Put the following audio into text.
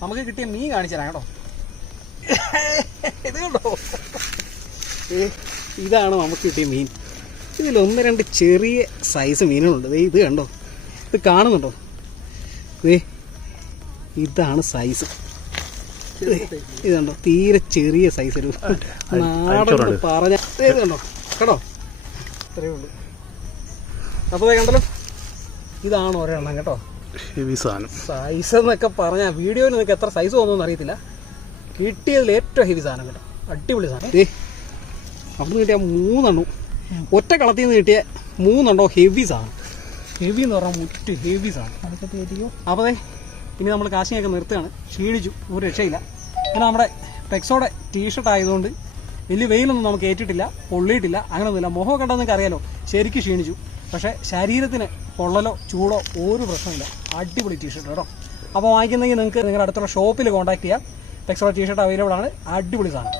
നമുക്ക് കിട്ടിയ മീൻ കാണിച്ചു തരാം കേട്ടോ. ഇത് കണ്ടോ? ഇതാണ് നമുക്ക് കിട്ടിയ മീൻ. ഇതിൽ ഒന്ന് രണ്ട് ചെറിയ സൈസ് മീനുകളുണ്ട്. ഇത് കണ്ടോ? ഇത് കാണുന്നുണ്ടോ? ഇതാണ് സൈസ് ഇതുണ്ടോ ഇത് കണ്ടോ? തീരെ ചെറിയ സൈസ് ഒരു നാടൻ പറഞ്ഞ കണ്ടോ? കേട്ടോ ഇത്രയേ ഉള്ളൂ. അപ്പോൾ കണ്ടല്ലോ? ഇതാണ് ഒരെണ്ണം കേട്ടോ. ഹെവി സാധനം. സൈസ് എന്നൊക്കെ പറഞ്ഞാൽ വീഡിയോയിൽ നിങ്ങൾക്ക് എത്ര സൈസ് തോന്നുന്നു അറിയത്തില്ല കിട്ടിയതിൽ ഏറ്റവും ഹെവി സാധനം കേട്ടോ. അടിപൊളി സാധനം. അവിടെ നിന്ന് കിട്ടിയ മൂന്നെണ്ണം. ഒറ്റ കളത്തിൽ നിന്ന് കിട്ടിയ മൂന്നെണ്ണോ ഹെവി സാധനം. ഹെവി എന്ന് പറഞ്ഞാൽ മുറ്റ് ഹെവി സാധനം. അപ്പോൾ ദേ ഇനി നമ്മൾ കാശിനെയൊക്കെ നിർത്തുകയാണ്. ക്ഷീണിച്ചു. ഒരു രക്ഷയില്ല. പിന്നെ നമ്മുടെ പെക്സോടെ ടീഷർട്ട് ആയതുകൊണ്ട് വലിയ വെയിലൊന്നും നമുക്ക് ഏറ്റിട്ടില്ല പൊള്ളിയിട്ടില്ല അങ്ങനെയൊന്നുമില്ല. മുഖം കണ്ടാൽ നിങ്ങൾക്ക് അറിയാലോ. ശരിക്കും ക്ഷീണിച്ചു. പക്ഷേ ശരീരത്തിന് പൊള്ളലോ ചൂടോ ഒരു പ്രശ്നമില്ല. അടിപൊളി ടീഷർട്ട് കേട്ടോ. അപ്പോൾ വാങ്ങിക്കുന്നെങ്കിൽ നിങ്ങൾക്ക് നിങ്ങളുടെ അടുത്തുള്ള ഷോപ്പിൽ കോൺടാക്ട് ചെയ്യാം. പെക്സോടെ ടീഷർട്ട് അവൈലബിൾ ആണ്. അടിപൊളി സാധനം.